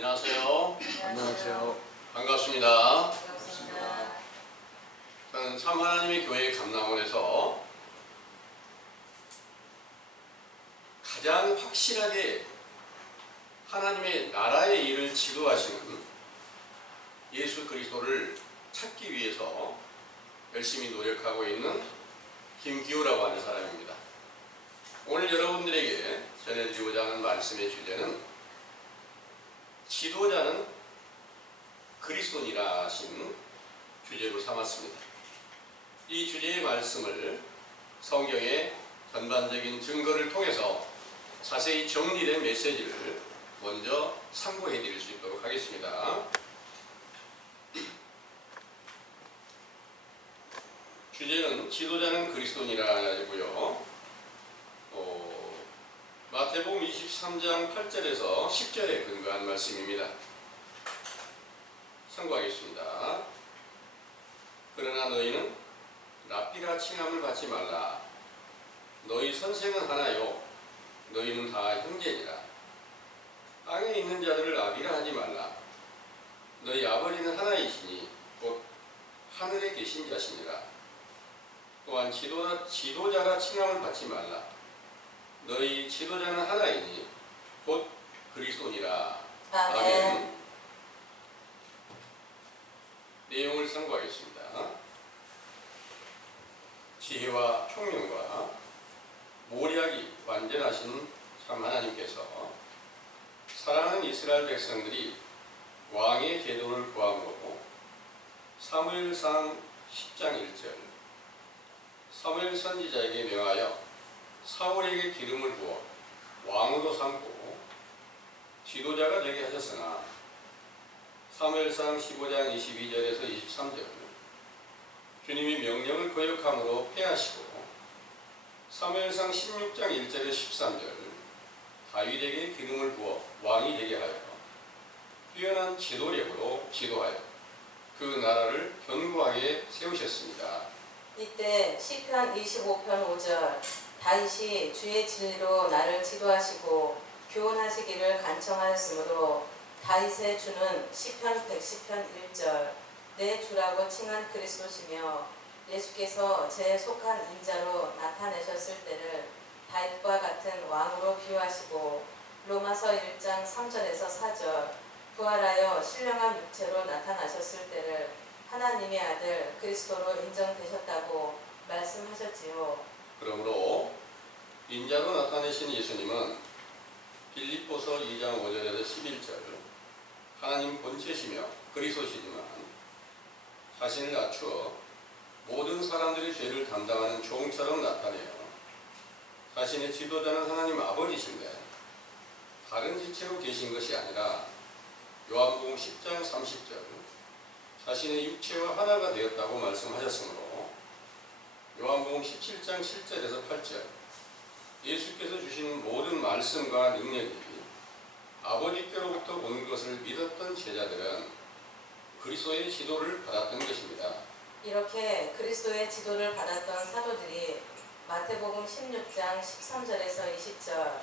안녕하세요. 안녕하세요. 반갑습니다. 반갑습니다. 저는 참 하나님의 교회 감남원에서 가장 확실하게 하나님의 나라의 일을 지도하시는 예수 그리스도를 찾기 위해서 열심히 노력하고 있는 김기호라고 하는 사람입니다. 오늘 여러분들에게 전해드리고자 하는 말씀의 주제는 지도자는 그리스도니라 하신 주제로 삼았습니다. 이 주제의 말씀을 성경의 전반적인 증거를 통해서 자세히 정리된 메시지를 먼저 참고해 드릴 수 있도록 하겠습니다. 주제는 지도자는 그리스도니라고요. 마태복음 23장 8절에서 10절에 근거한 말씀입니다. 참고하겠습니다. 그러나 너희는 랍비라 칭함을 받지 말라. 너희 선생은 하나요. 너희는 다 형제니라. 땅에 있는 자들을 랍비라 하지 말라. 너희 아버지는 하나이시니 곧 하늘에 계신 자시니라. 또한 지도자라 칭함을 받지 말라. 너희 지도자는 하나이니 곧 그리스도니라. 아멘. 내용을 참고하겠습니다. 지혜와 총명과 모략이 완전하신 참 하나님께서 사랑하는 이스라엘 백성들이 왕의 제도를 구함으로 사무엘상 10장 1절 사무엘 선지자에게 명하여 사울에게 기름을 부어 왕으로 삼고 지도자가 되게 하셨으나 사무엘상 15장 22절에서 23절 주님이 명령을 거역함으로 패하시고 사무엘상 16장 1절에서 13절 다윗에게 기름을 부어 왕이 되게 하여 뛰어난 지도력으로 지도하여 그 나라를 견고하게 세우셨습니다. 이때 시편 25편 5절 다윗이 주의 진리로 나를 지도하시고 교훈하시기를 간청하였으므로 다윗의 주는 시편 110편 1절 내 주라고 칭한 그리스도시며 예수께서 제 속한 인자로 나타내셨을 때를 다윗과 같은 왕으로 비유하시고 로마서 1장 3절에서 4절 부활하여 신령한 육체로 나타나셨을 때를 하나님의 아들 그리스도로 인정되셨다고 말씀하셨지요. 그러므로 인자로 나타내신 예수님은 빌립보서 2장 5절에서 11절 하나님 본체시며 그리스도시지만 자신을 낮추어 모든 사람들의 죄를 담당하는 종처럼 나타내요. 자신의 지도자는 하나님 아버지신데 다른 지체로 계신 것이 아니라 요한복음 10장 30절 자신의 육체와 하나가 되었다고 말씀하셨으므로 요한복음 17장 7절에서 8절 예수께서 주신 모든 말씀과 능력이 아버지께로부터 온 것을 믿었던 제자들은 그리스도의 지도를 받았던 것입니다. 이렇게 그리스도의 지도를 받았던 사도들이 마태복음 16장 13절에서 20절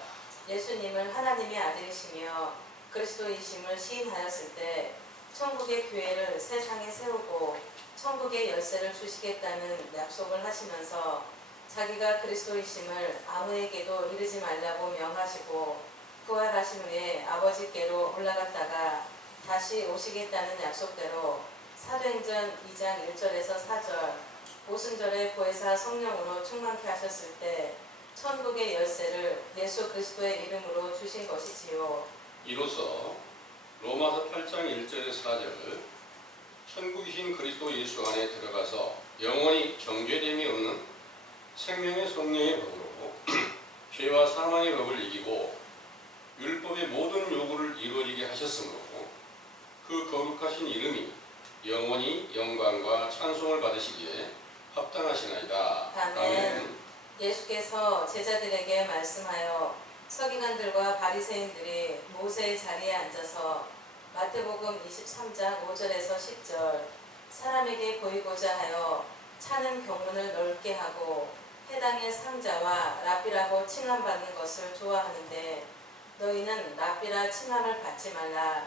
예수님을 하나님의 아들이시며 그리스도이심을 시인하였을 때 천국의 교회를 세상에 세우고 천국의 열쇠를 주시겠다는 약속을 하시면서 자기가 그리스도이심을 아무에게도 이르지 말라고 명하시고 부활하신 후에 아버지께로 올라갔다가 다시 오시겠다는 약속대로 사도행전 2장 1절에서 4절 오순절에 보혜사 성령으로 충만케 하셨을 때 천국의 열쇠를 예수 그리스도의 이름으로 주신 것이지요. 이로써 로마서 8장 1절에서 4절 천국이신 그리스도 예수 안에 들어가서 영원히 정죄됨이 없는 생명의 성령의 법으로 죄와 사망의 법을 이기고 율법의 모든 요구를 이루어지게 하셨으므로 그 거룩하신 이름이 영원히 영광과 찬송을 받으시기에 합당하시나이다. 아멘. 예수께서 제자들에게 말씀하여 서기관들과 바리새인들이 모세의 자리에 앉아서 마태복음 23장 5절에서 10절 사람에게 보이고자 하여 차는 경문을 넓게 하고 해당의 상자와 랍비라고 칭함받는 것을 좋아하는데 너희는 랍비라 칭함을 받지 말라.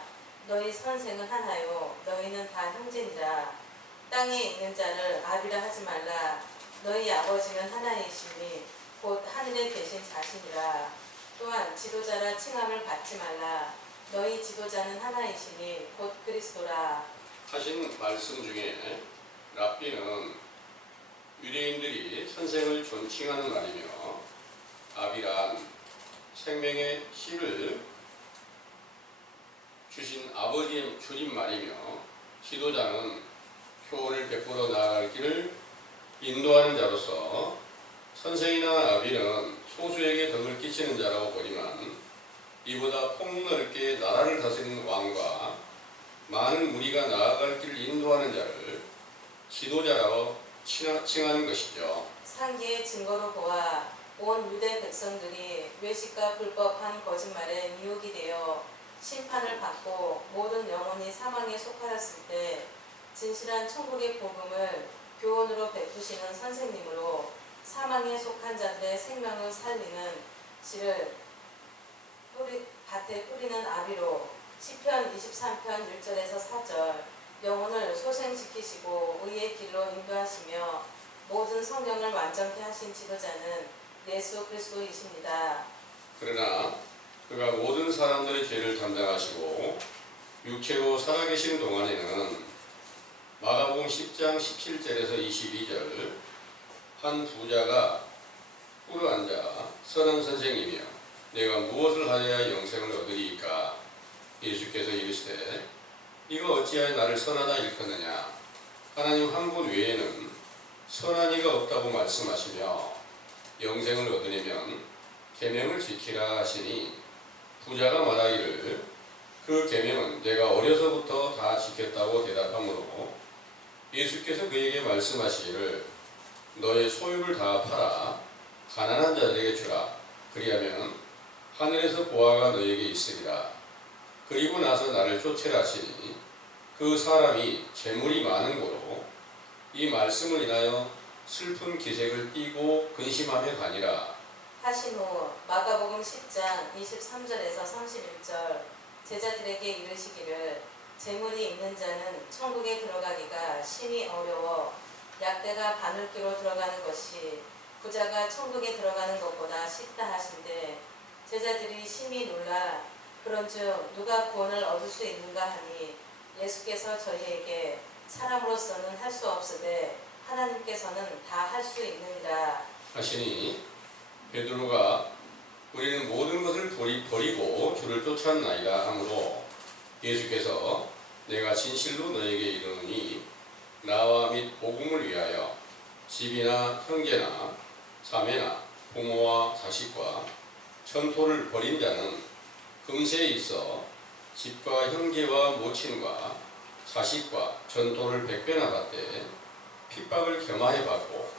너희 선생은 하나요 너희는 다 형제니라. 땅에 있는 자를 아비라 하지 말라. 너희 아버지는 하나이시니 곧 하늘에 계신 자신이라. 또한 지도자라 칭함을 받지 말라. 너희 지도자는 하나이시니 곧 그리스도라. 하신 말씀 중에 랍비는 유대인들이 선생을 존칭하는 말이며 아비란 생명의 씨를 주신 아버지의 줄임말이며 지도자는 교훈을 베풀어 나아갈 길을 인도하는 자로서 선생이나 아비는 소수에게 덕을 끼치는 자라고 보지만 이보다 폭넓게 나라를 다스리는 왕과 많은 무리가 나아갈 길을 인도하는 자를 지도자라고 칭하는 것이죠. 상기의 증거로 보아 온 유대 백성들이 외식과 불법한 거짓말에 미혹이 되어 심판을 받고 모든 영혼이 사망에 속하였을 때 진실한 천국의 복음을 교훈으로 베푸시는 선생님으로 사망에 속한 자들의 생명을 살리는 씨를 밭에 뿌리는 아비로 시편 23편 1절에서 4절 영혼을 소생시키시고 의의 길로 인도하시며 모든 성경을 완전케 하신 지도자는 예수 그리스도이십니다. 그러나 그가 모든 사람들의 죄를 담당하시고 육체로 살아계신 동안에는 마가복음 10장 17절에서 22절 한 부자가 꿇어 앉아 선한 선생이며 내가 무엇을 하여야 영생을 얻으리이까? 예수께서 이르시되 네가 어찌하여 나를 선하다 일컫느냐? 하나님 한 분 외에는 선한 이가 없다고 말씀하시며 영생을 얻으려면 계명을 지키라 하시니 부자가 말하기를 그 계명은 내가 어려서부터 다 지켰다고 대답하므로 예수께서 그에게 말씀하시기를 너의 소유를 다 팔아 가난한 자들에게 주라. 그리하면 하늘에서 보화가 너에게 있으리라. 그리고 나서 나를 쫓으라 하시니 그 사람이 재물이 많은 고로 이 말씀을 인하여 슬픈 기색을 띠고 근심하며 가니라. 하신 후 마가복음 10장 23절에서 31절 제자들에게 이르시기를 재물이 있는 자는 천국에 들어가기가 심히 어려워 약대가 바늘귀로 들어가는 것이 부자가 천국에 들어가는 것보다 쉽다 하신대 제자들이 심히 놀라 그런즉 누가 구원을 얻을 수 있는가 하니 예수께서 저희에게 사람으로서는 할 수 없으되 하나님께서는 다 할 수 있느니라 하시니 베드로가 우리는 모든 것을 버리고 주를 쫓았나이다 하므로 예수께서 내가 진실로 너에게 이르노니 나와 및 복음을 위하여 집이나 형제나 자매나 부모와 자식과 전토를 벌인 자는 금세에 있어 집과 형제와 모친과 자식과 전토를 100배나 받되 핍박을 겸하여 받고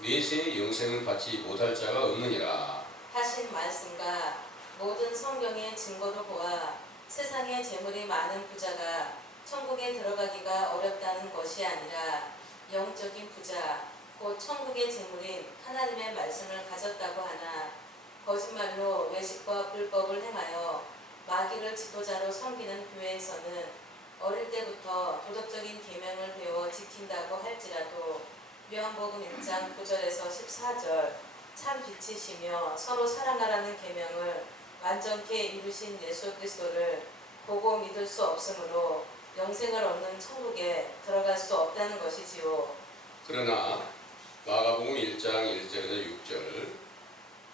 내세의 영생을 받지 못할 자가 없느니라. 하신 말씀과 모든 성경의 증거로 보아 세상에 재물이 많은 부자가 천국에 들어가기가 어렵다는 것이 아니라 영적인 부자 곧 천국의 재물인 하나님의 말씀을 가졌다고 하나 거짓말로 외식과 불법을 행하여 마귀를 지도자로 섬기는 교회에서는 어릴 때부터 도덕적인 계명을 배워 지킨다고 할지라도 요한복음 1장 9절에서 14절 참 빛이시며 서로 사랑하라는 계명을 완전케 이루신 예수 그리스도를 보고 믿을 수 없으므로 영생을 얻는 천국에 들어갈 수 없다는 것이지요. 그러나 마가복음 1장 1절에서 6절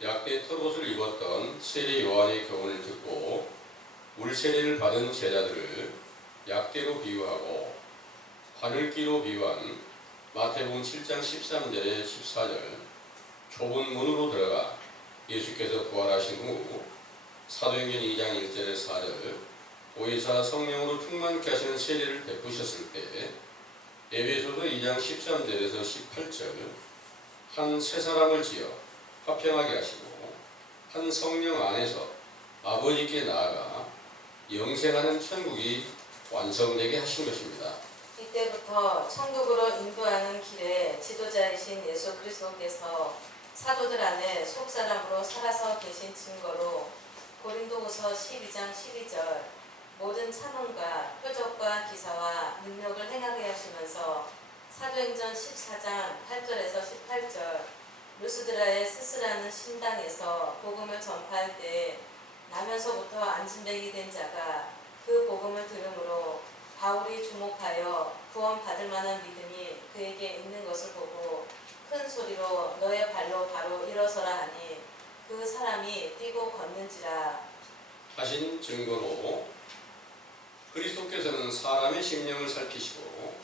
약대 털옷을 입었던 세례 요한의 교훈을 듣고 물세례를 받은 제자들을 약대로 비유하고 바늘귀로 비유한 마태복음 7장 13절에 14절 좁은 문으로 들어가 예수께서 부활하신 후 사도행전 2장 1절에 4절 오이사 성령으로 충만케 하시는 세례를 베푸셨을 때 에베소서 2장 13절에서 18절 한 세 사람을 지어 화평하게 하시고 한 성령 안에서 아버지께 나아가 영생하는 천국이 완성되게 하신 것입니다. 이때부터 천국으로 인도하는 길에 지도자이신 예수 그리스도께서 사도들 안에 속사람으로 살아서 계신 증거로 고린도후서 12장 12절 모든 참음과 표적과 기사와 능력을 행하게 하시면서 사도행전 14장 8절에서 18절 루스드라의 스스라는 신당에서 복음을 전파할 때 나면서부터 안진뱅이 된 자가 그 복음을 들음으로 바울이 주목하여 구원받을 만한 믿음이 그에게 있는 것을 보고 큰 소리로 너의 발로 바로 일어서라 하니 그 사람이 뛰고 걷는지라. 하신 증거로 그리스도께서는 사람의 심령을 살피시고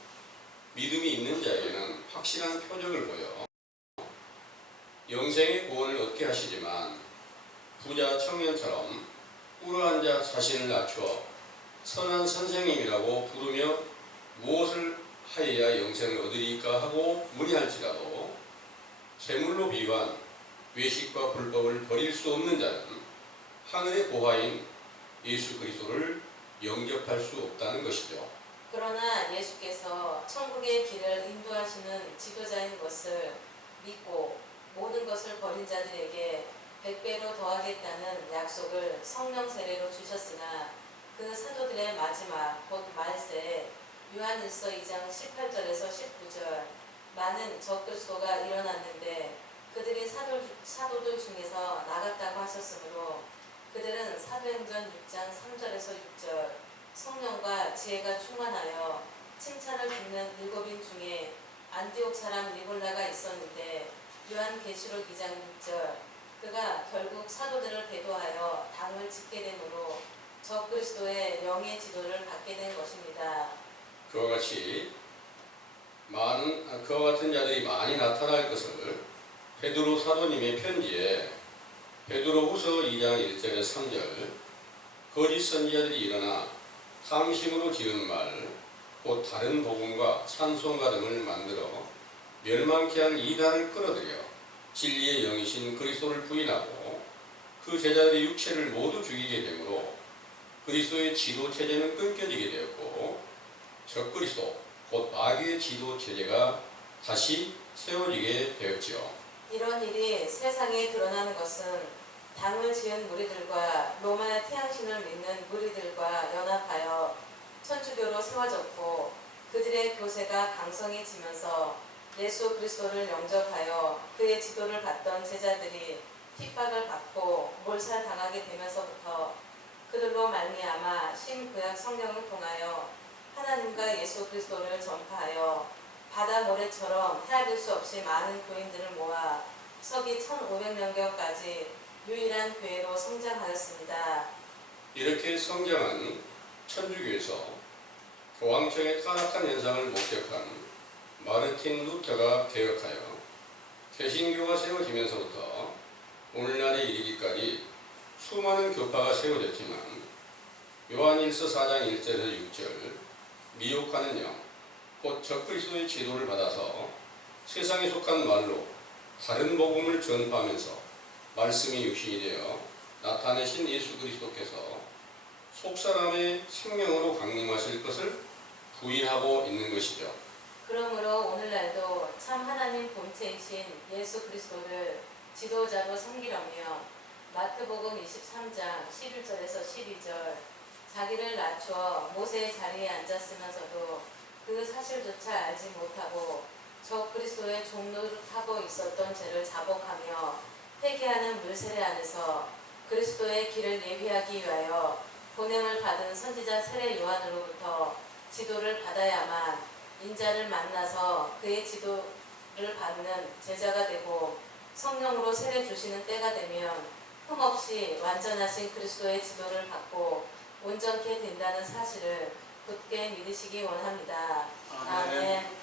믿음이 있는 자에게는 확실한 표적을 보여 영생의 구원을 얻게 하시지만 부자 청년처럼 꿇어앉아 자신을 낮추어 선한 선생님이라고 부르며 무엇을 하여야 영생을 얻으리까 하고 문의할지라도 재물로 비유한 외식과 불법을 버릴 수 없는 자는 하늘의 보화인 예수 그리스도를 영접할 수 없다는 것이죠. 그러나 예수께서 천국의 길을 인도하시는 지도자인 것을 믿고 모든 것을 버린 자들에게 100배로 더하겠다는 약속을 성령 세례로 주셨으나 그 사도들의 마지막 곧 말세에 요한일서 2장 18절에서 19절 많은 적그리스도가 일어났는데 그들이 사도들 중에서 나갔다고 하셨으므로 그들은 사도행전 6장 3절에서 6절 성령과 지혜가 충만하여 칭찬을 듣는 일곱인 중에 안디옥 사람 니골라가 있었는데 요한계시록 2장 6절 그가 결국 사도들을 배도하여 당을 짓게 되므로 적그리스도의 영의 지도를 받게 된 것입니다. 그와 같은 자들이 많이 나타날 것을 베드로 사도님의 편지에 베드로후서 2장 1절에 3절 거짓 선지자들이 일어나 탐심으로 지은 말 곧 다른 복음과 찬송가 등을 만들어 멸망케 할 이단을 끌어들여 진리의 영이신 그리스도를 부인하고 그 제자들의 육체를 모두 죽이게 되므로 그리스도의 지도 체제는 끊겨지게 되었고 적그리스도 곧 마귀의 지도 체제가 다시 세워지게 되었지요. 이런 일이 세상에 드러나는 것은 당을 지은 무리들과 로마의 태양신을 믿는 무리들과 연합하여 천주교로 세워졌고 그들의 교세가 강성해지면서 예수 그리스도를 영접하여 그의 지도를 받던 제자들이 핍박을 받고 몰살당하게 되면서부터 그들로 말미암아 신구약 성경을 통하여 하나님과 예수 그리스도를 전파하여 바다 모래처럼 헤아릴 수 없이 많은 교인들을 모아 서기 1500년경까지 유일한 교회로 성장하였습니다. 이렇게 성장한 천주교에서 교황청의 타락한 현상을 목격한 마르틴 루터가 개혁하여 개신교가 세워지면서부터 오늘날에 이르기까지 수많은 교파가 세워졌지만 요한일서 4장 1절에서 6절 미혹하는 영, 곧 적그리스도의 지도를 받아서 세상에 속한 말로 다른 복음을 전파하면서 말씀이 육신이 되어 나타내신 예수 그리스도께서 속사람의 생명으로 강림하실 것을 부인하고 있는 것이죠. 그러므로 오늘날도 참 하나님 본체이신 예수 그리스도를 지도자로 섬기려며 마태복음 23장 11절에서 12절 자기를 낮추어 모세의 자리에 앉았으면서도 그 사실조차 알지 못하고 적 그리스도의 종노릇하고 있었던 죄를 자복하며 회개하는 물세례 안에서 그리스도의 길을 예비하기 위하여 보냄을 받은 선지자 세례 요한으로부터 지도를 받아야만 인자를 만나서 그의 지도를 받는 제자가 되고 성령으로 세례 주시는 때가 되면 흠없이 완전하신 그리스도의 지도를 받고 온전케 된다는 사실을 굳게 믿으시기 원합니다. 아멘.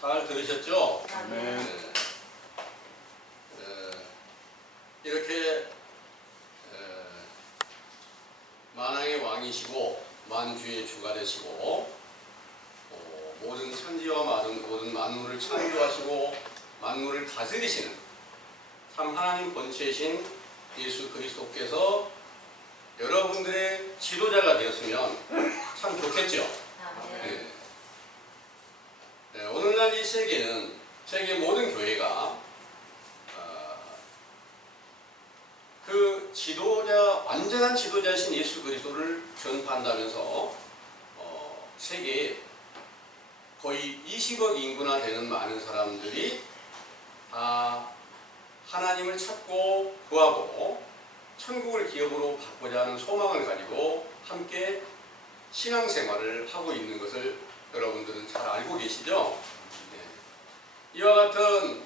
잘 들으셨죠? 아멘. 이렇게 만왕의 왕이시고 만주의 주가 되시고 모든 천지와 모든 만물을 창조하시고 만물을 다스리시는 참 하나님 본체이신 예수 그리스도께서 여러분들의 지도자가 되었으면 참 좋겠죠. 아멘. 오늘날 이 세계는 세계 모든 교회가 지도자, 완전한 지도자이신 예수 그리스도를 전파한다면서 세계에 거의 20억 인구나 되는 많은 사람들이 다 하나님을 찾고 구하고 천국을 기업으로 받고자 하는 소망을 가지고 함께 신앙생활을 하고 있는 것을 여러분들은 잘 알고 계시죠? 네. 이와 같은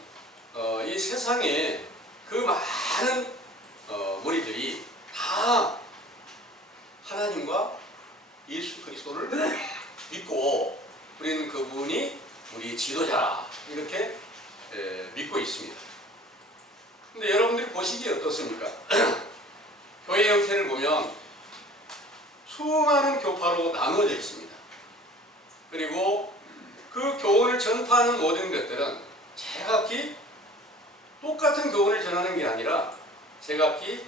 이 세상에 그 많은 무리들이 다 하나님과 예수 그리스도를 믿고 우리는 그분이 우리 지도자라 이렇게 믿고 있습니다. 근데 여러분들이 보시기에 어떻습니까? 교회 형태를 보면 수많은 교파로 나누어져 있습니다. 그리고 그 교훈을 전파하는 모든 것들은 제각기 똑같은 교훈을 전하는 게 아니라 제각기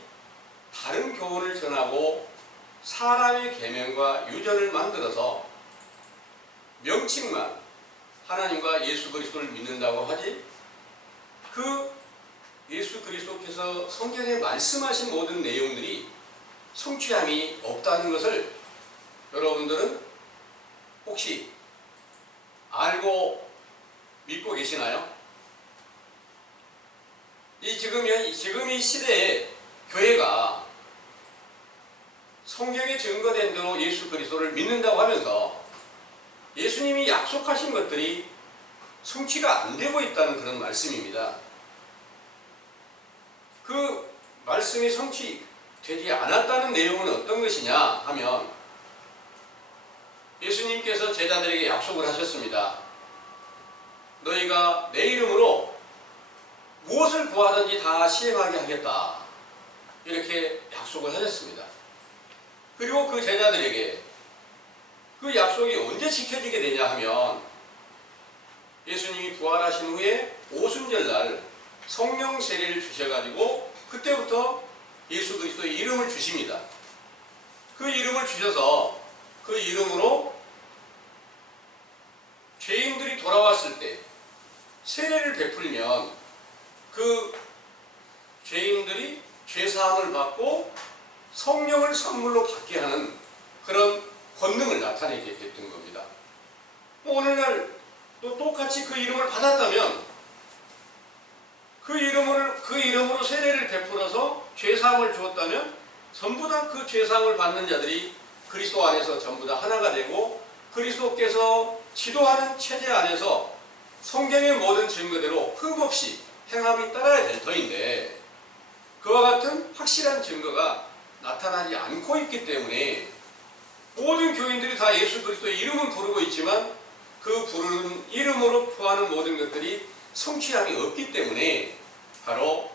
다른 교훈을 전하고 사람의 계명과 유전을 만들어서 명칭만 하나님과 예수 그리스도를 믿는다고 하지 그 예수 그리스도께서 성경에 말씀하신 모든 내용들이 성취함이 없다는 것을 여러분들은 혹시 알고 믿고 계시나요? 지금 이 시대에 교회가 성경에 증거된 대로 예수 그리스도를 믿는다고 하면서 예수님이 약속하신 것들이 성취가 안 되고 있다는 그런 말씀입니다. 그 말씀이 성취되지 않았다는 내용은 어떤 것이냐 하면 예수님께서 제자들에게 약속을 하셨습니다. 너희가 내 이름으로 무엇을 구하든지 다 시행하게 하겠다. 이렇게 약속을 하셨습니다. 그리고 그 제자들에게 그 약속이 언제 지켜지게 되냐 하면 예수님이 부활하신 후에 오순절날 성령 세례를 주셔가지고 그때부터 예수 그리스도의 이름을 주십니다. 그 이름을 주셔서 그 이름으로 죄인들이 돌아왔을 때 세례를 베풀면 그 죄인들이 죄사함을 받고 성령을 선물로 받게 하는 그런 권능을 나타내게 됐던 겁니다. 오늘날 또 똑같이 그 이름을 받았다면 그 이름으로 세례를 베풀어서 죄사함을 주었다면 전부 다 그 죄사함을 받는 자들이 그리스도 안에서 전부 다 하나가 되고 그리스도께서 지도하는 체제 안에서 성경의 모든 증거대로 흠없이 행함이 따라야 될 터인데 그와 같은 확실한 증거가 나타나지 않고 있기 때문에 모든 교인들이 다 예수 그리스도의 이름은 부르고 있지만 그 부르는 이름으로 구하는 모든 것들이 성취함이 없기 때문에 바로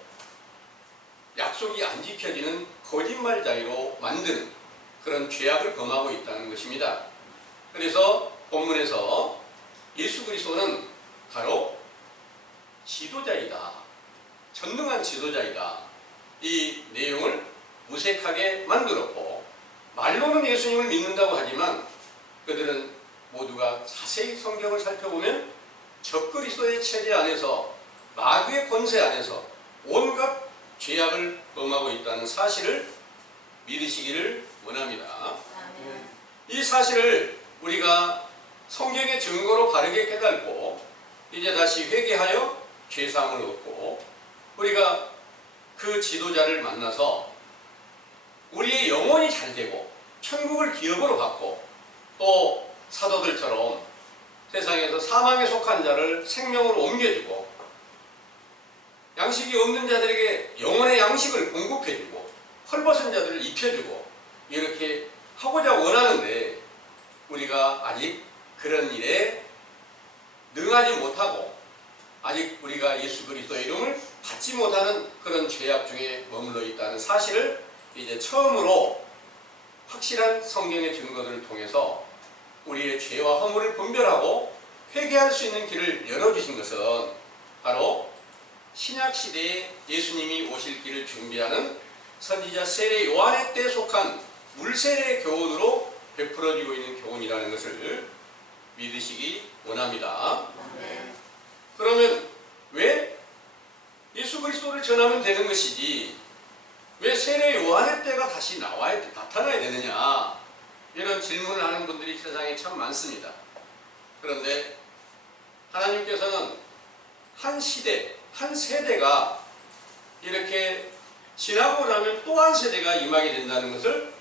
약속이 안 지켜지는 거짓말자리로 만드는 그런 죄악을 범하고 있다는 것입니다. 그래서 본문에서 예수 그리스도는 바로 지도자이다. 전능한 지도자이다. 이 내용을 무색하게 만들었고 말로는 예수님을 믿는다고 하지만 그들은 모두가 자세히 성경을 살펴보면 적그리스도의 체제 안에서 마귀의 권세 안에서 온갖 죄악을 범하고 있다는 사실을 믿으시기를 원합니다. 아멘. 이 사실을 우리가 성경의 증거로 바르게 깨닫고 이제 다시 회개하여 죄사함을 얻고 우리가 그 지도자를 만나서 우리의 영혼이 잘되고 천국을 기업으로 받고 또 사도들처럼 세상에서 사망에 속한 자를 생명으로 옮겨주고 양식이 없는 자들에게 영혼의 양식을 공급해주고 헐벗은 자들을 입혀주고 이렇게 하고자 원하는데 우리가 아직 그런 일에 능하지 못하고 아직 우리가 예수 그리스도의 이름을 받지 못하는 그런 죄악 중에 머물러 있다는 사실을 이제 처음으로 확실한 성경의 증거들을 통해서 우리의 죄와 허물을 분별하고 회개할 수 있는 길을 열어주신 것은 바로 신약시대에 예수님이 오실 길을 준비하는 선지자 세례 요한의 때에 속한 물세례 교훈으로 베풀어지고 있는 교훈이라는 것을 믿으시기 원합니다. 아멘. 그러면 왜 예수 그리스도를 전하면 되는 것이지 왜 세례 요한의 때가 다시 나타나야 되느냐? 이런 질문을 하는 분들이 세상에 참 많습니다. 그런데 하나님께서는 한 시대, 한 세대가 이렇게 지나고 나면 또 한 세대가 임하게 된다는 것을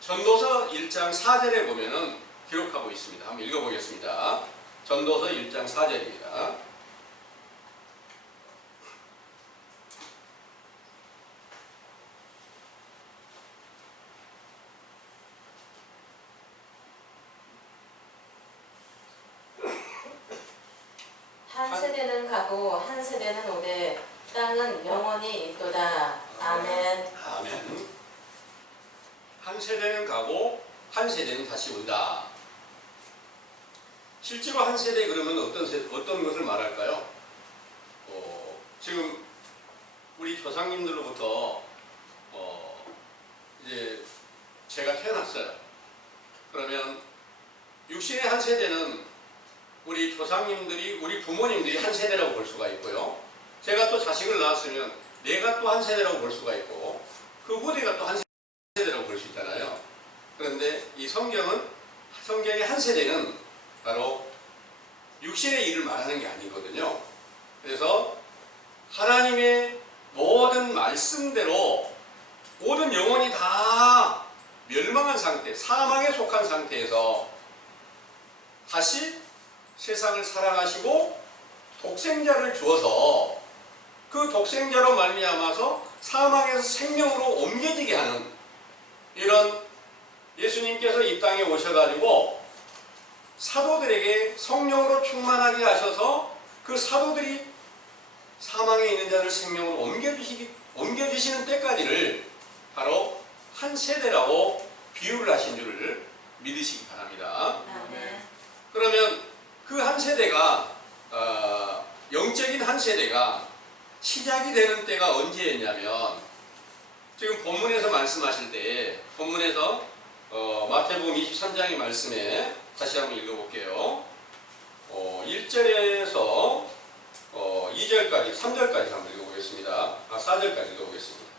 전도서 1장 4절에 보면은 기록하고 있습니다. 한번 읽어보겠습니다. 전도서 1장 4절입니다. 한 세대는 가고 한 세대는 오되 땅은 영원히 있도다. 아멘. 아멘. 한 세대는 가고 한 세대는 다시 온다. 실제로 한 세대 그러면 어떤 것을 말할까요? 지금 우리 조상님들로부터 이제 제가 태어났어요. 그러면 육신의 한 세대는 우리 조상님들이, 우리 부모님들이 한 세대라고 볼 수가 있고요. 제가 또 자식을 낳았으면 내가 또 한 세대라고 볼 수가 있고, 그 후대가 또 한 세대라고 볼 수 있잖아요. 그런데 이 성경의 한 세대는 바로 육신의 일을 말하는 게 아니거든요. 그래서 하나님의 모든 말씀대로 모든 영혼이 다 멸망한 상태, 사망에 속한 상태에서 다시 세상을 사랑하시고 독생자를 주어서 그 독생자로 말미암아서 사망에서 생명으로 옮겨지게 하는 이런, 예수님께서 이 땅에 오셔가지고 사도들에게 성령으로 충만하게 하셔서 그 사도들이 사망에 있는 자를 생명으로 옮겨주시는 때까지를 바로 한 세대라고 비유를 하신 줄을 믿으시기 바랍니다. 아멘. 그러면 그 한 세대가, 영적인 한 세대가 시작이 되는 때가 언제였냐면, 지금 본문에서 말씀하실 때, 본문에서 마태복음 23장의 말씀에 다시 한번 읽어볼게요. 1절에서 2절까지, 3절까지 한번 읽어보겠습니다. 4절까지 읽어보겠습니다.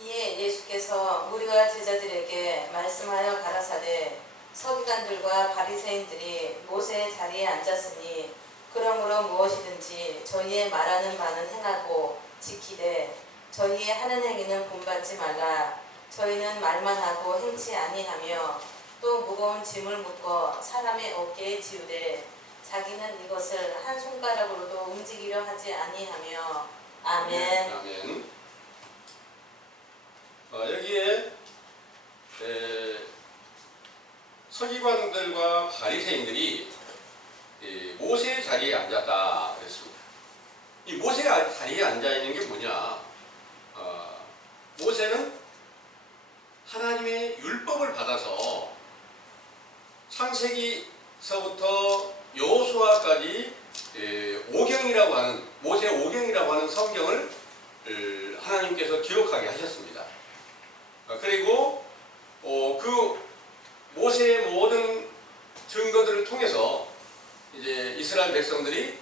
이에 예수께서 무리와 제자들에게 말씀하여 가라사대 서기관들과 바리새인들이 모세의 자리에 앉았으니 그러므로 무엇이든지 저희의 말하는 바는 행하고 지키되 저희의 하는 행위는 본받지 말라. 저희는 말만 하고 행치 아니하며 또 무거운 짐을 묶어 사람의 어깨에 지우되 자기는 이것을 한 손가락으로도 움직이려 하지 아니하며. 아멘. 아멘. 여기에 서기관들과 바리새인들이 모세의 자리에 앉았다 그랬습니다. 이 모세의 자리에 앉아 있는 게 뭐냐? 모세는 하나님의 율법을 받아서 창세기서부터 여호수아까지 오경이라고 하는, 모세 오경이라고 하는 성경을 하나님께서 기록하게 하셨습니다. 그리고 그 모세의 모든 증거들을 통해서 이제 이스라엘 백성들이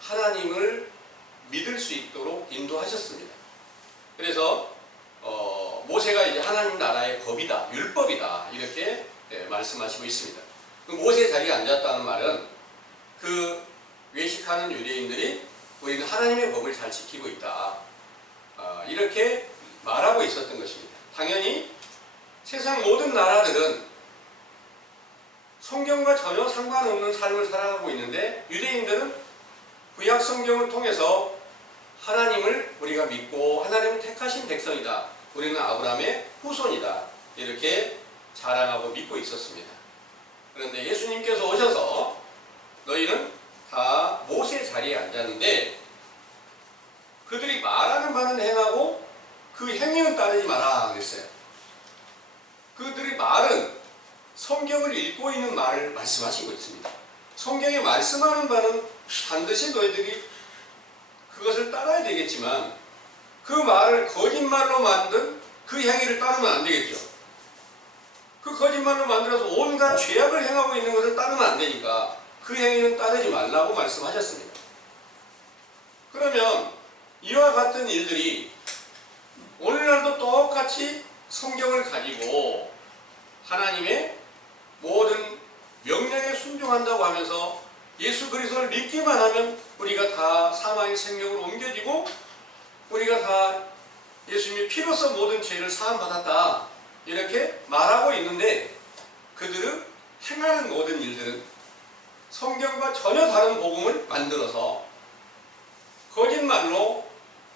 하나님을 믿을 수 있도록 인도하셨습니다. 그래서 모세가 이제 하나님 나라의 법이다, 율법이다 이렇게 말씀하시고 있습니다. 그 모세 자리에 앉았다는 말은 그 외식하는 유대인들이 우리는 하나님의 법을 잘 지키고 있다, 이렇게 말하고 있었던 것입니다. 당연히 세상 모든 나라들은 성경과 전혀 상관없는 삶을 살아가고 있는데, 유대인들은 구약 성경을 통해서 하나님을 우리가 믿고 하나님을 택하신 백성이다, 우리는 아브라함의 후손이다 이렇게 자랑하고 믿고 있었습니다. 그런데 예수님께서 오셔서 너희는 다 모세의 자리에 앉았는데 그들이 말하는 바는 행하고 그 행위는 따르지 마라 그랬어요. 그들의 말은 성경을 읽고 있는 말을 말씀하시고 있습니다. 성경에 말씀하는 바는 반드시 너희들이 그것을 따라야 되겠지만 그 말을 거짓말로 만든 그 행위를 따르면 안 되겠죠. 그 거짓말로 만들어서 온갖 죄악을 행하고 있는 것을 따르면 안 되니까 그 행위는 따르지 말라고 말씀하셨습니다. 그러면 이와 같은 일들이 오늘날도 똑같이 성경을 가지고 하나님의 모든 명령에 순종한다고 하면서 예수 그리스도를 믿기만 하면 우리가 다 사망의 생명으로 옮겨지고 우리가 다 예수님의 피로써 모든 죄를 사함받았다 이렇게 말하고 있는데 그들은 행하는 모든 일들은 성경과 전혀 다른 복음을 만들어서 거짓말로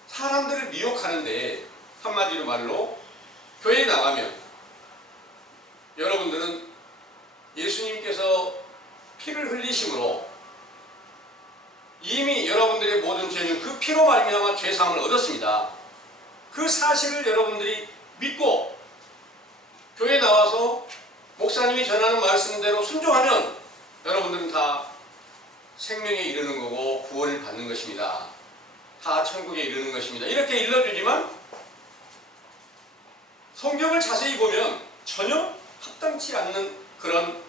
사람들을 미혹하는데 한마디로 말로 교회에 나가면 여러분들은 예수님께서 피를 흘리심으로 이미 여러분들의 모든 죄는 그 피로 말미암아 죄사함을 얻었습니다. 그 사실을 여러분들이 믿고 교회에 나와서 목사님이 전하는 말씀대로 순종하면 여러분들은 다 생명에 이르는 거고 구원을 받는 것입니다. 다 천국에 이르는 것입니다. 이렇게 일러주지만 성경을 자세히 보면 전혀 합당치 않는 그런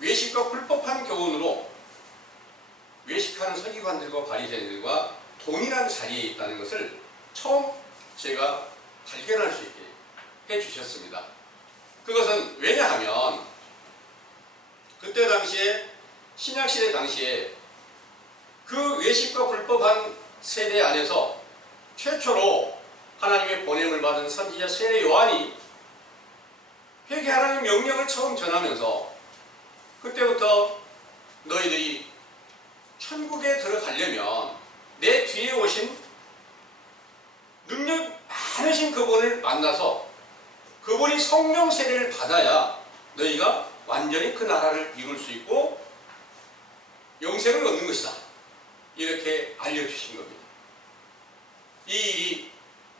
외식과 불법한 교훈으로 외식하는 서기관들과 바리새인들과 동일한 자리에 있다는 것을 처음 제가 발견할 수 있게 해주셨습니다. 그것은 왜냐하면 그때 당시에 신약시대 당시에 그 외식과 불법한 세대 안에서 최초로 하나님의 보냄을 받은 선지자 세례 요한이 회개하라는 명령을 처음 전하면서 그때부터 너희들이 천국에 들어가려면 내 뒤에 오신 능력 많으신 그분을 만나서 그분이 성령 세례를 받아야 너희가 완전히 그 나라를 이룰 수 있고 영생을 얻는 것이다. 이렇게 알려주신 겁니다. 이 일이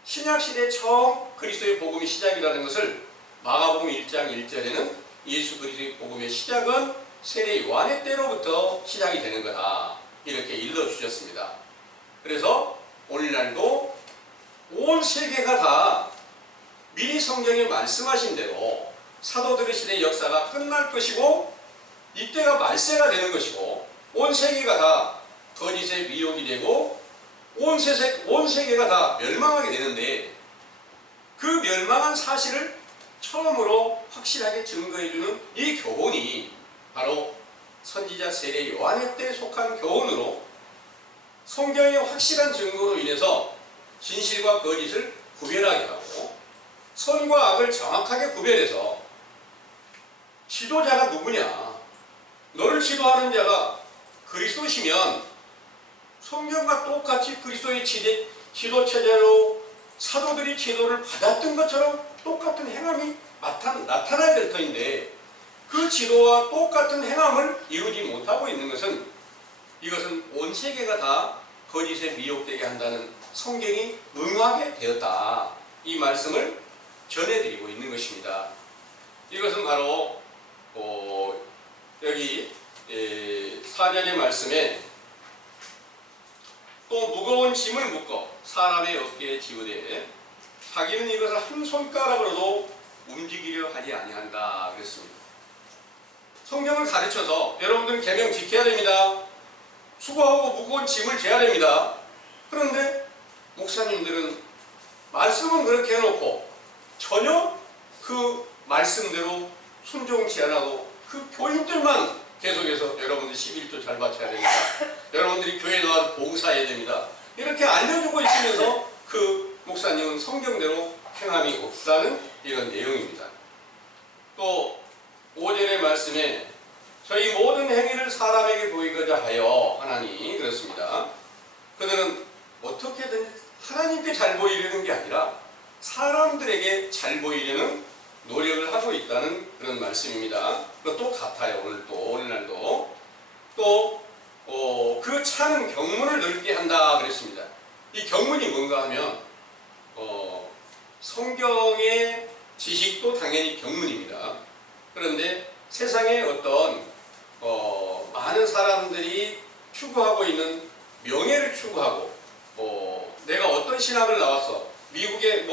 신약시대 처음 그리스도의 복음이 시작이라는 것을 마가복음 1장 1절에는 예수 그리스도의 복음의 시작은 세례 요한의 때로부터 시작이 되는 거다. 이렇게 일러주셨습니다. 그래서 오늘날도 온 세계가 다 미리 성경에 말씀하신 대로 사도들의 시대의 역사가 끝날 것이고 이때가 말세가 되는 것이고 온 세계가 다 거짓의 미혹이 되고 온 세계가 다 멸망하게 되는데 그 멸망한 사실을 처음으로 확실하게 증거해주는 이 교훈이 바로 선지자 세례 요한의 때에 속한 교훈으로 성경의 확실한 증거로 인해서 진실과 거짓을 구별하게 하고 선과 악을 정확하게 구별해서 지도자가 누구냐, 너를 지도하는 자가 그리스도시면 성경과 똑같이 그리스도의 지도 체제로 사도들이 지도를 받았던 것처럼 똑같은 행함이 나타나야 될 터인데 그 지도와 똑같은 행함을 이루지 못하고 있는 것은 이것은 온 세계가 다 거짓에 미혹되게 한다는 성경이 응하게 되었다. 이 말씀을 전해드리고 있는 것입니다. 이것은 바로 여기 4절의 말씀에 또 무거운 짐을 묶어 사람의 어깨에 지우되 자기는 이것을 한 손가락으로도 움직이려 하지 아니한다 그랬습니다. 성경을 가르쳐서 여러분들은 계명 지켜야 됩니다. 수고하고 무거운 짐을 져야 됩니다. 그런데 목사님들은 말씀은 그렇게 해놓고 전혀 그 말씀대로 순종치 않아도 그 교인들만 계속해서 여러분들 11조 잘 바쳐야 됩니다. 여러분들이 교회에 나와서 봉사해야 됩니다. 이렇게 알려주고 있으면서 그 목사님은 성경대로 행함이 없다는 이런 내용입니다. 또 5절의 말씀에 저희 모든 행위를 사람에게 보이고자 하여 하나니 그렇습니다. 그들은 어떻게든 하나님께 잘 보이려는 게 아니라 사람들에게 잘 보이려는 노력을 하고 있다는 그런 말씀입니다. 그것도 같아요. 오늘날도 또 그 차는 경문을 넓게 한다 그랬습니다. 이 경문이 뭔가 하면 성경의 지식도 당연히 경문입니다. 그런데 세상에 어떤 많은 사람들이 추구하고 있는 명예를 추구하고 내가 어떤 신학을 나왔어, 미국의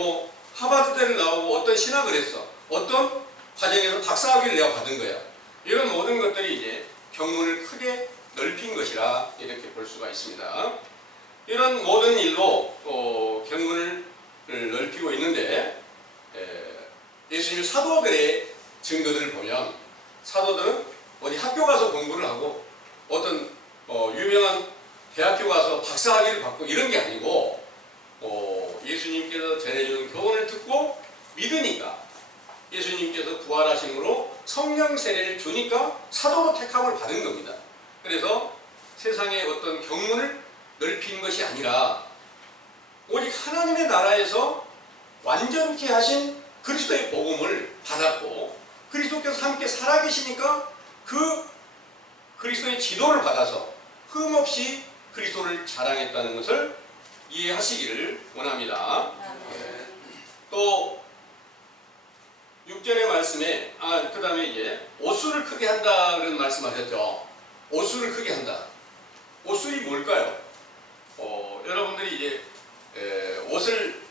하버드대를 나오고 어떤 신학을 했어, 어떤 과정에서 박사학위를 내가 받은 거야, 이런 모든 것들이 이제 경문을 크게 넓힌 것이라 이렇게 볼 수가 있습니다. 이런 모든 일로 경문을 넓히고 있는데 예수님 사도들의 증거들을 보면 사도들은 어디 학교 가서 공부를 하고 어떤 유명한 대학교 가서 박사학위를 받고 이런 게 아니고 예수님께서 전해주는 교훈을 듣고 믿으니까 예수님께서 부활하심으로 성령 세례를 주니까 사도로 택함을 받은 겁니다. 그래서 세상의 어떤 경문을 넓힌 것이 아니라 오직 하나님의 나라에서 완전케 하신 그리스도의 복음을 받았고 그리스도께서 함께 살아계시니까 그 그리스도의 지도를 받아서 흠없이 그리스도를 자랑했다는 것을 이해하시기를 원합니다. 또 6절의 말씀에 그 다음에 이제 옷술을 크게 한다 그런 말씀하셨죠. 옷술을 크게 한다. 옷술이 뭘까요? 여러분들이 이제 옷을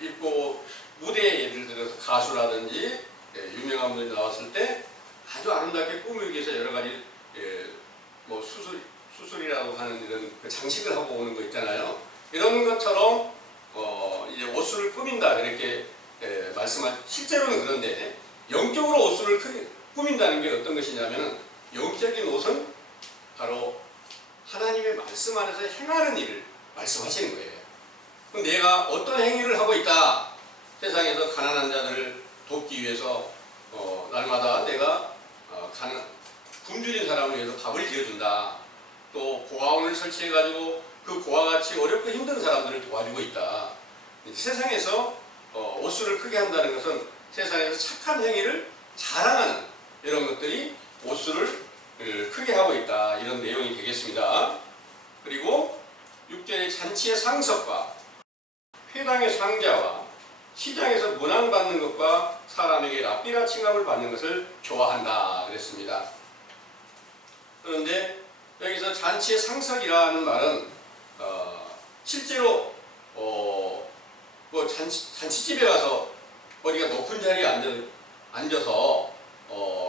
입고 무대에 예를 들어서 가수라든지 유명한 분이 나왔을 때 아주 아름답게 꾸미기 위해서 여러 가지 뭐 수술이라고 하는 이런 그 장식을 하고 오는 거 있잖아요. 이런 것처럼 이제 옷술을 꾸민다 이렇게 말씀한 실제로는 그런데 영적으로 옷술을 꾸민다는 게 어떤 것이냐면 영적인 옷은 바로 하나님의 말씀 안에서 행하는 일을 말씀하시는 거예요. 그럼 내가 어떤 행위를 하고 있다. 세상에서 가난한 자들을 돕기 위해서 날마다 내가 굶주린 사람을 위해서 밥을 지어준다. 또 고아원을 설치해가지고 그 고아 같이 어렵고 힘든 사람들을 도와주고 있다. 세상에서 옷술을 크게 한다는 것은 세상에서 착한 행위를 자랑하는 이런 것들이 옷술을 크게 하고 있다. 이런 내용이 되겠습니다. 그리고 6절의 잔치의 상석과 회당의 상자와 시장에서 문안받는 것과 사람에게 랍비라 칭함을 받는 것을 좋아한다 그랬습니다. 그런데 여기서 잔치의 상석이라는 말은 실제로 뭐 잔치집에 가서 어디가 높은 자리에 앉아서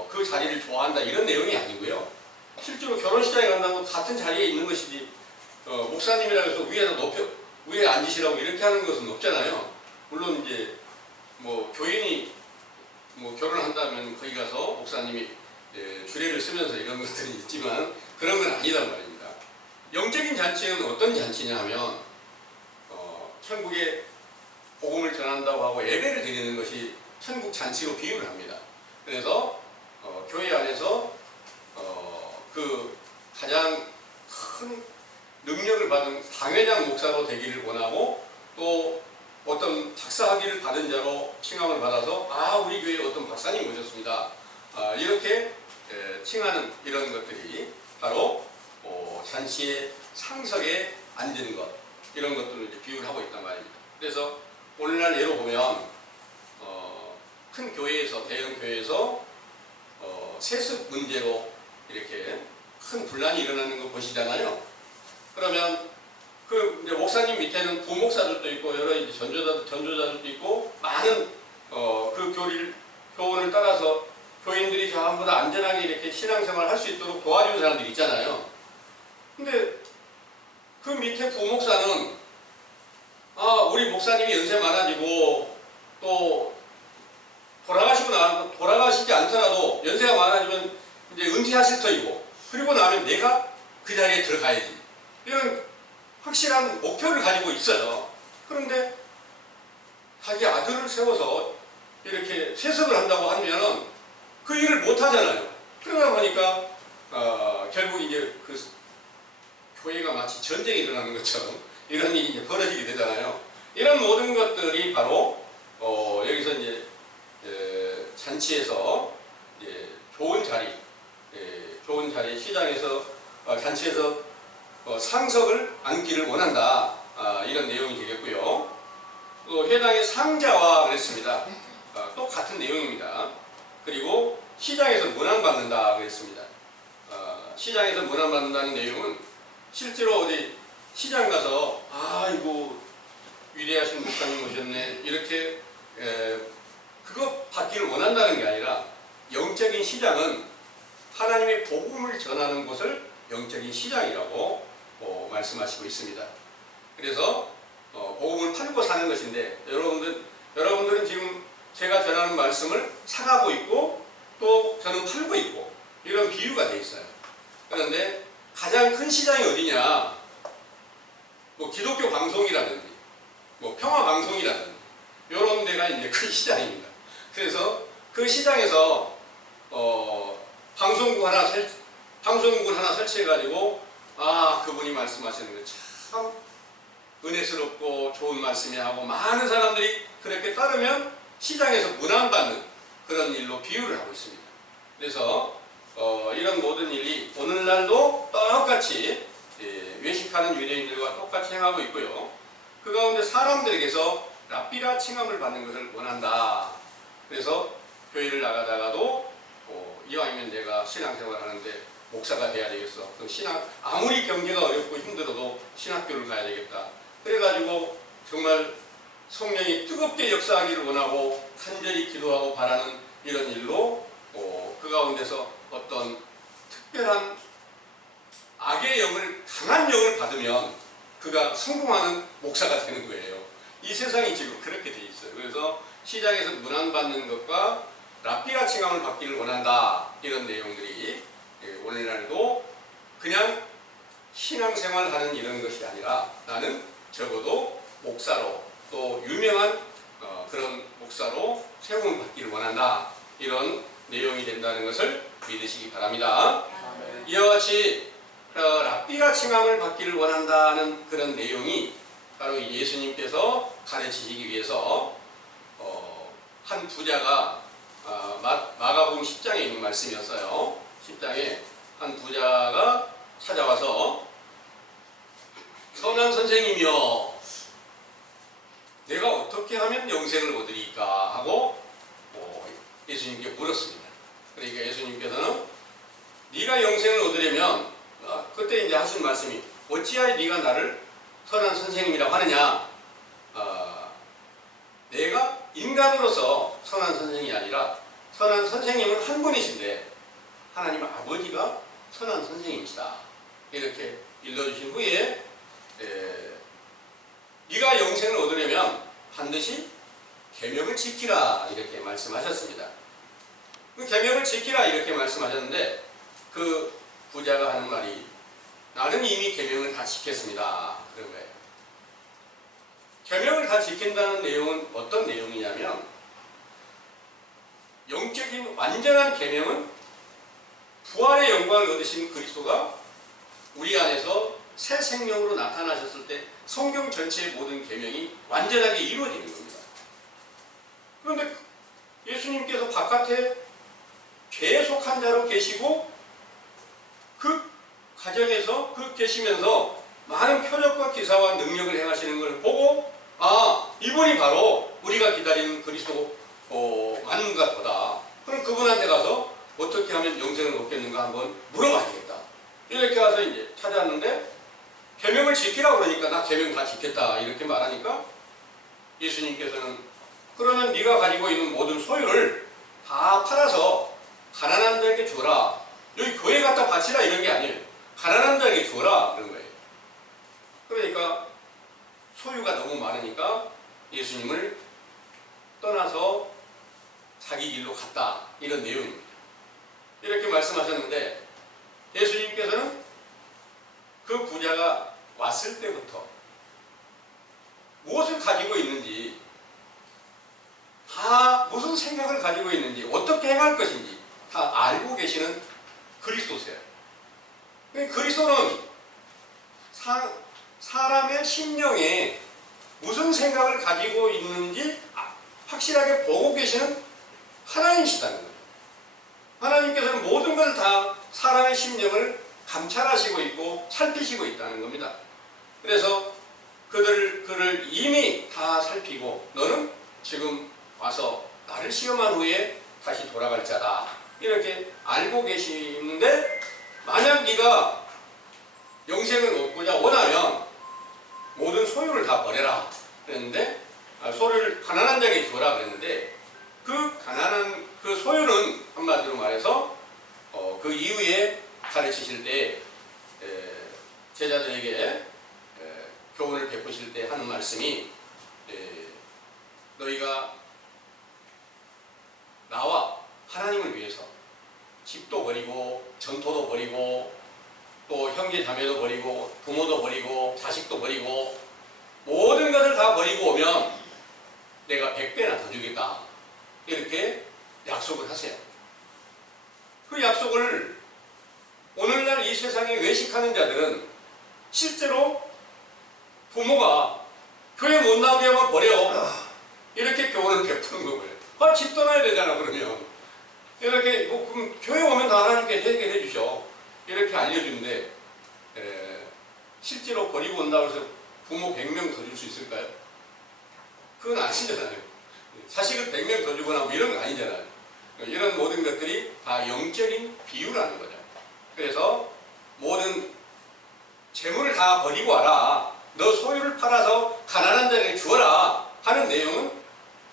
그 자리를 좋아한다 이런 내용이 아니고요. 실제로 결혼식장에 간다고 같은 자리에 있는 것이지 목사님이라고 해서 위에 앉으시라고 이렇게 하는 것은 없잖아요. 물론 이제 뭐 교인이 뭐 결혼한다면 거기 가서 목사님이 주례를 쓰면서 이런 것들이 있지만 그런 건 아니란 말입니다. 영적인 잔치는 어떤 잔치냐 하면 천국에 복음을 전한다고 하고 예배를 드리는 것이 천국 잔치로 비유를 합니다. 그래서 교회 안에서 그 가장 큰 능력을 받은 당회장 목사로 되기를 원하고 또 어떤 박사학위를 받은 자로 칭함을 받아서 우리 교회에 어떤 박사님 오셨습니다. 이렇게 칭하는 이런 것들이 바로 잔치의 상석에 앉은 것 이런 것들을 이제 비유를 하고 있단 말입니다. 그래서 오늘날 예로 보면 큰 교회에서 대형 교회에서 세습 문제로 이렇게 큰 분란이 일어나는 거 보시잖아요. 그러면 그 이제 목사님 밑에는 부목사들도 있고 여러 이제 전도자들도 있고 많은 그 교훈을 따라서 교인들이 전부 다 안전하게 이렇게 신앙생활을 할 수 있도록 도와주는 사람들이 있잖아요. 근데 그 밑에 부목사는 우리 목사님이 연세 많아지고 또 돌아가시지 않더라도 연세가 많아지면 이제 은퇴하실 터이고 그리고 나면 내가 그 자리에 들어가야지 이런 확실한 목표를 가지고 있어요. 그런데 자기 아들을 세워서 이렇게 세습을 한다고 하면은 그 일을 못 하잖아요. 그러다 보니까 결국 이제 그 교회가 마치 전쟁이 일어나는 것처럼 이런 일이 이제 벌어지게 되잖아요. 이런 모든 것들이 바로 여기서 이제 잔치에서 좋은 자리 시장에서 잔치에서 상석을 앉기를 원한다. 이런 내용이 되겠고요. 또 회당의 상자와 그랬습니다. 똑같은 내용입니다. 그리고 시장에서 문안받는다 그랬습니다. 시장에서 문안받는다는 내용은 실제로 어디 시장 가서 이거 위대하신 목사님 오셨네 이렇게 그거 받기를 원한다는 게 아니라 영적인 시장은 하나님의 복음을 전하는 곳을 영적인 시장이라고 말씀하시고 있습니다. 그래서 복음을 팔고 사는 것인데 여러분들은 지금 제가 전하는 말씀을 사가고 있고 또 저는 팔고 있고 이런 비유가 돼 있어요. 그런데 가장 큰 시장이 어디냐? 뭐 기독교 방송이라든지 뭐 평화 방송이라든지 이런 데가 이제 큰 시장입니다. 그래서 그 시장에서 방송국 하나 설치해가지고 그분이 말씀하시는 거 참 은혜스럽고 좋은 말씀이야 하고 많은 사람들이 그렇게 따르면 시장에서 문안받는 그런 일로 비유를 하고 있습니다. 그래서 이런 모든 일이 오늘날도 똑같이 외식하는 유대인들과 똑같이 행하고 있고요. 그 가운데 사람들에게서 랍비라 칭함을 받는 것을 원한다. 그래서 교회를 나가다가도 이왕이면 내가 신앙생활 하는데 목사가 돼야 되겠어. 그럼 아무리 경제가 어렵고 힘들어도 신학교를 가야 되겠다. 그래가지고 정말 성령이 뜨겁게 역사하기를 원하고 간절히 기도하고 바라는 이런 일로 그 가운데서 어떤 특별한 악의 영을, 강한 영을 받으면 그가 성공하는 목사가 되는 거예요. 이 세상이 지금 그렇게 돼 있어요. 그래서 시장에서 문안받는 것과 랍비라 칭함을 받기를 원한다. 이런 내용들이 오늘날도 그냥 신앙생활하는 이런 것이 아니라 나는 적어도 목사로 또 유명한 그런 목사로 세움을 받기를 원한다. 이런 내용이 된다는 것을 믿으시기 바랍니다. 이와 같이 랍비라 칭함을 받기를 원한다는 그런 내용이 바로 예수님께서 가르치시기 위해서 한 부자가 마가복음 10장에 있는 말씀이었어요. 10장에 한 부자가 찾아와서 선한 선생님이여 내가 어떻게 하면 영생을 얻으리까 하고 예수님께 물었습니다. 그러니까 예수님께서는 네가 영생을 얻으려면 그때 이제 하신 말씀이 어찌하여 네가 나를 선한 선생님이라고 하느냐. 내가 인간으로서 선한 선생이 아니라 선한 선생님은 한 분이신데 하나님 아버지가 선한 선생님이시다. 이렇게 일러주신 후에 네가 영생을 얻으려면 반드시 계명을 지키라 이렇게 말씀하셨습니다. 그 계명을 지키라 이렇게 말씀하셨는데 그 부자가 하는 말이 나는 이미 계명을 다 지켰습니다. 그런 거예요. 계명을 다 지킨다는 내용은 어떤 내용이냐면 영적인 완전한 계명은 부활의 영광을 얻으신 그리스도가 우리 안에서 새 생명으로 나타나셨을 때 성경 전체의 모든 계명이 완전하게 이루어지는 겁니다. 그런데 예수님께서 바깥에 계속 한 자로 계시고 그 가정에서 계시면서 많은 표적과 기사와 능력을 행하시는 걸 보고 이분이 바로 우리가 기다리는 그리스도 맞는가 보다. 그럼 그분한테 가서 어떻게 하면 영생을 얻겠는가 한번 물어봐야겠다. 이렇게 가서 이제 찾아왔는데 계명을 지키라고 그러니까 나 계명 다 지켰다 이렇게 말하니까 예수님께서는 그러면 네가 가지고 있는 모든 소유를 다 팔아서 가난한 자에게 주라. 여기 교회 갖다 바치라 이런 게 아니에요. 가난한 자에게 주라 그런 거예요. 그러니까 소유가 너무 많으니까 예수님을 떠나서 자기 길로 갔다 이런 내용입니다. 이렇게 말씀하셨는데 예수님께서는 그 부자가 왔을 때부터 무엇을 가지고 있는지 다 무슨 생각을 가지고 있는지 어떻게 행할 것인지 다 알고 계시는 그리스도세요. 그리스도는 사람의 심령에 무슨 생각을 가지고 있는지 확실하게 보고 계시는 하나님이시다는 거예요. 하나님께서는 모든 걸 다 사람의 심령을 감찰하시고 있고 살피시고 있다는 겁니다. 그래서 그를 이미 다 살피고 너는 지금 와서 나를 시험한 후에 다시 돌아갈 자다. 이렇게 알고 계시는데 만약 네가 영생을 얻고자 원하면 모든 소유를 다 버려라 그랬는데 소유를 가난한 자에게 줘라 그랬는데 그 가난한 그 소유는 한마디로 말해서 그 이후에 가르치실 때 제자들에게 교훈을 베푸실 보실 때 하는 말씀이 너희가 나와 하나님을 위해서 집도 버리고 전토도 버리고 또 형제 자매도 버리고 부모도 버리고 자식도 버리고 모든 것을 다 버리고 오면 내가 100배나 더 주겠다. 이렇게 약속을 하세요. 그 약속을 오늘날 이 세상에 외식하는 자들은 실제로 부모가 교회 못 나오게 하면 버려. 이렇게 교훈을 베푸는 거고요. 집 떠나야 되잖아, 그러면. 이렇게, 그럼 교회 오면 다 하나님께 해결해 주셔. 이렇게 알려주는데, 실제로 버리고 온다고 해서 부모 100명 더 줄 수 있을까요? 그건 아니잖아요. 자식을 100명 더 주거나 뭐 이런 거 아니잖아요. 이런 모든 것들이 다 영적인 비유라는 거죠. 그래서 모든 재물을 다 버리고 와라. 너 소유를 팔아서 가난한 자에게 주어라 하는 내용은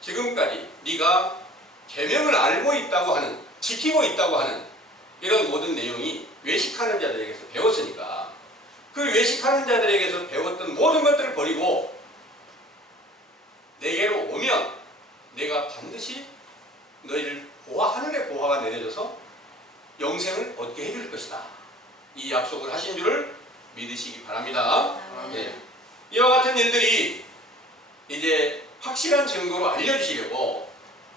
지금까지 네가 계명을 알고 있다고 하는, 지키고 있다고 하는 이런 모든 내용이 외식하는 자들에게서 배웠으니까 그 외식하는 자들에게서 배웠던 모든 것들을 버리고 내게로 오면 내가 반드시 너희를 하늘의 보화가 내려져서 영생을 얻게 해줄 것이다. 이 약속을 하신 줄을 믿으시기 바랍니다. 예. 이와 같은 일들이 이제 확실한 증거로 알려주시려고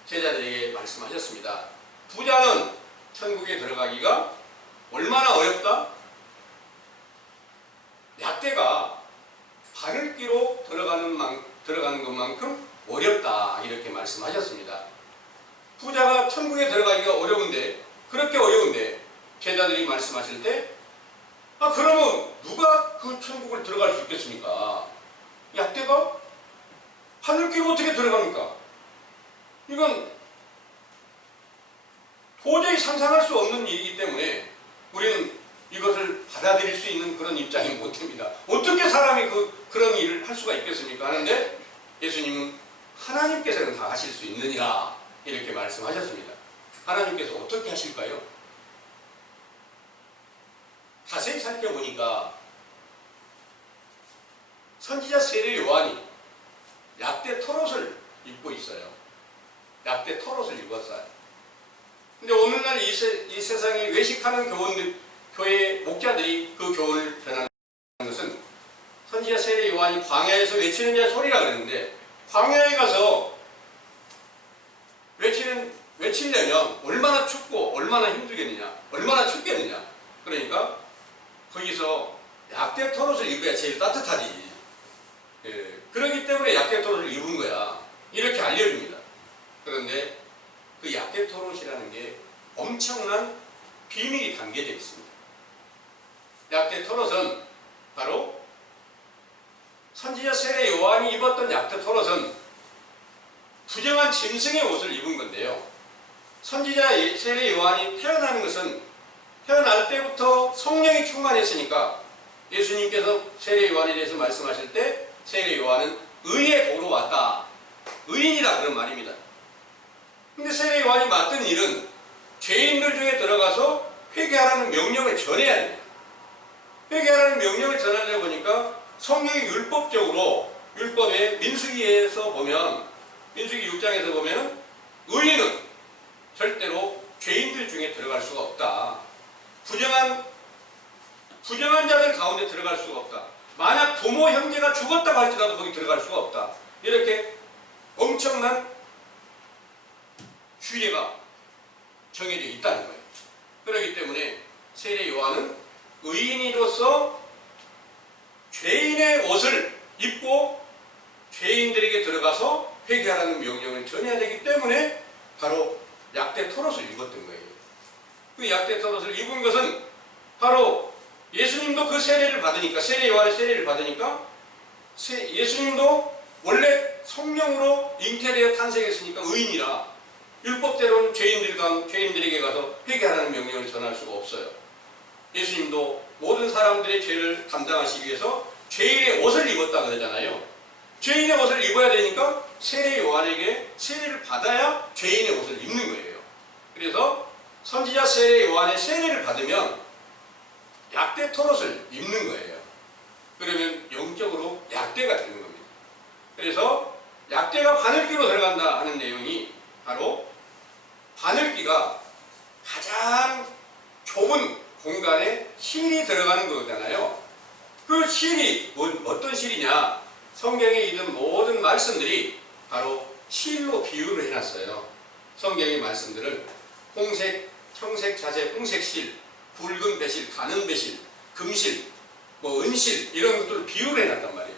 제자들에게 말씀하셨습니다. 부자는 천국에 들어가기가 얼마나 어렵다? 약대가 바늘기로 들어가는 것만큼 어렵다. 이렇게 말씀하셨습니다. 부자가 천국에 들어가기가 어려운데, 그렇게 어려운데 제자들이 말씀하실 때 그러면 누가 그 천국을 들어갈 수 있겠습니까? 약대가 하늘길로 어떻게 들어갑니까? 이건 도저히 상상할 수 없는 일이기 때문에 우리는 이것을 받아들일 수 있는 그런 입장이 못 됩니다. 어떻게 사람이 그런 일을 할 수가 있겠습니까? 하는데 예수님은 하나님께서는 다 하실 수 있느니라 이렇게 말씀하셨습니다. 하나님께서 어떻게 하실까요? 자세히 살펴보니까 선지자 세례 요한이 약대 털옷을 입고 있어요. 약대 털옷을 입었어요. 근데 오늘날 이 세상에 외식하는 교회 목자들이 그 교훈을 전하는 것은 선지자 세례 요한이 광야에서 외치는 자의 소리라 그랬는데, 광야에 가서 외치려면 얼마나 춥고 얼마나 힘들겠느냐, 얼마나 춥겠느냐. 그러니까 거기서 약대 털옷을 입어야 제일 따뜻하지. 그렇기 때문에 약대 털옷을 입은 거야. 이렇게 알려줍니다. 그런데 그 약대 털옷이라는 게 엄청난 비밀이 담겨져 있습니다. 약대 털옷은 바로 선지자 세례 요한이 입었던 약대 털옷은 부정한 짐승의 옷을 입은 건데요. 선지자 세례 요한이 태어나는 것은 태어날 때부터 성령이 충만했으니까 예수님께서 세례 요한에 대해서 말씀하실 때 세례 요한은 의의 도로 왔다. 의인이다 그런 말입니다. 근데 세례 요한이 맡은 일은 죄인들 중에 들어가서 회개하라는 명령을 전해야 됩니다. 회개하라는 명령을 전하려다 보니까 성경이 율법적으로 율법의 민수기에서 보면 민수기 6장에서 보면 의인은 절대로 죄인들 중에 들어갈 수가 없다. 부정한 자들 가운데 들어갈 수가 없다. 만약 부모 형제가 죽었다고 할지라도 거기 들어갈 수가 없다. 이렇게 엄청난 규례가 정해져 있다는 거예요. 그렇기 때문에 세례 요한은 의인으로서 죄인의 옷을 입고 죄인들에게 들어가서 회개하라는 명령을 전해야 되기 때문에 바로 약대 털옷을 입었던 거예요. 그 약대 털옷을 입은 것은 바로 예수님도 그 세례를 받으니까, 세례 요한의 세례를 받으니까 예수님도 원래 성령으로 잉태되어 탄생했으니까 의인이라 율법대로는 죄인들에게 가서 회개하라는 명령을 전할 수가 없어요. 예수님도 모든 사람들의 죄를 감당하시기 위해서 죄인의 옷을 입었다 그러잖아요. 죄인의 옷을 입어야 되니까 세례 요한에게 세례를 받아야 죄인의 옷을 입는 거예요. 그래서 선지자 세례 요한의 세례를 받으면 약대 털옷을 입는 거예요. 그러면 영적으로 약대 약대가 되는 겁니다. 그래서 약대가 바늘귀로 들어간다 하는 내용이 바로 바늘귀가 가장 좁은 공간에 실이 들어가는 거잖아요. 그 실이 어떤 실이냐? 성경에 있는 모든 말씀들이 바로 실로 비유를 해놨어요. 성경의 말씀들은 홍색, 청색, 자색, 홍색실, 붉은 배실, 가는 배실, 금실, 은실 이런 것들을 비유를 해놨단 말이에요.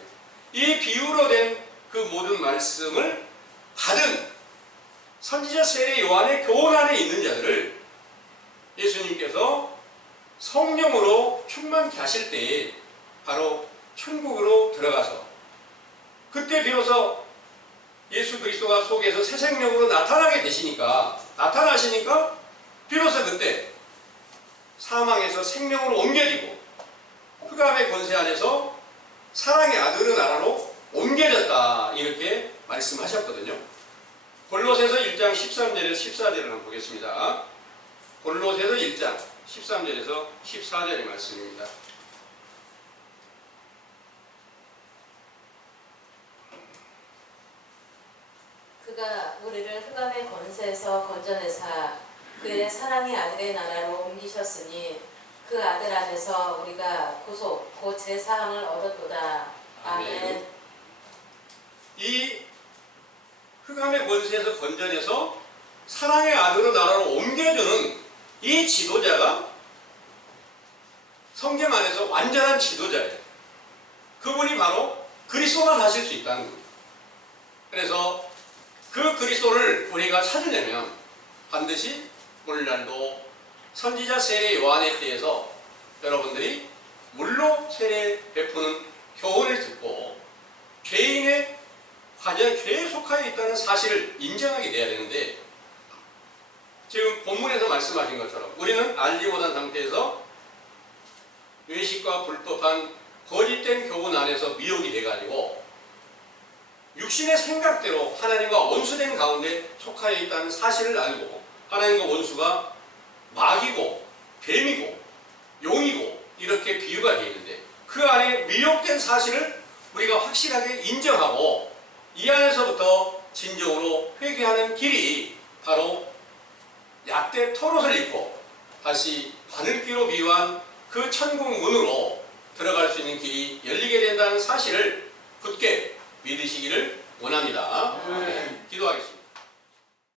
이 비유로 된 그 모든 말씀을 받은 선지자 세례 요한의 교훈 안에 있는 자들을 예수님께서 성령으로 충만케 하실 때에 바로 천국으로 들어가서 그때 비로소 예수 그리스도가 속에서 새 생명으로 나타나시니까 비로소 그때 사망에서 생명으로 옮겨지고 흑암의 권세 안에서 사랑의 아들의 나라로 옮겨졌다 이렇게 말씀하셨거든요. 골로새서 1장 13절에서 14절을 한번 보겠습니다. 골로새서 1장 13절에서 14절의 말씀입니다. 그가 우리를 흑암의 권세에서 건져내사 그의 사랑의 아들의 나라로 옮기셨으니 그 아들 안에서 우리가 구속 곧 제사함을 얻었도다. 아멘. 이 흑암의 권세에서 건져내서 사랑의 아들의 나라로 옮겨주는 이 지도자가 성경 안에서 완전한 지도자예요. 그분이 바로 그리스도만 하실 수 있다는 겁니다. 그래서 그 그리스도를 우리가 찾으려면 반드시 오늘날도 선지자 세례 요한에 대해서 여러분들이 물로 세례 베푸는 교훈을 듣고 죄인의 과연 죄에 속하여 있다는 사실을 인정하게 돼야 되는데 지금 본문에서 말씀하신 것처럼 우리는 알지 못한 상태에서 외식과 불법한 거짓된 교훈 안에서 미혹이 돼가지고 육신의 생각대로 하나님과 원수된 가운데 속하여 있다는 사실을 알고 하나님과 원수가 마귀고 뱀이고 용이고 이렇게 비유가 되어 있는데 그 안에 미혹된 사실을 우리가 확실하게 인정하고 이 안에서부터 진정으로 회개하는 길이 바로 약대 털옷을 입고 다시 바늘귀로 비유한 그 천국 문으로 들어갈 수 있는 길이 열리게 된다는 사실을 굳게 믿으시기를 원합니다.